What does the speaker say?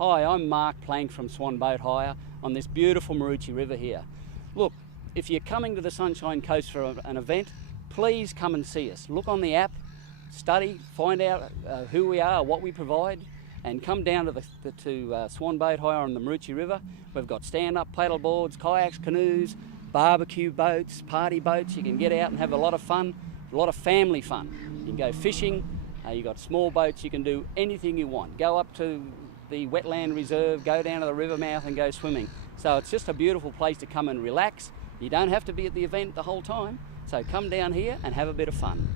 Hi, I'm Mark Plank from Swan Boat Hire on this beautiful Maroochy River here. Look, if you're coming to the Sunshine Coast for an event, please come and see us. Look on the app, study, find out who we are, what we provide, and come down to Swan Boat Hire on the Maroochy River. We've got stand-up paddle boards, kayaks, canoes, barbecue boats, party boats. You can get out and have a lot of fun, a lot of family fun. You can go fishing, you've got small boats, you can do anything you want. Go up to the wetland reserve, go down to the river mouth and go swimming. So it's just a beautiful place to come and relax. You don't have to be at the event the whole time, so come down here and have a bit of fun.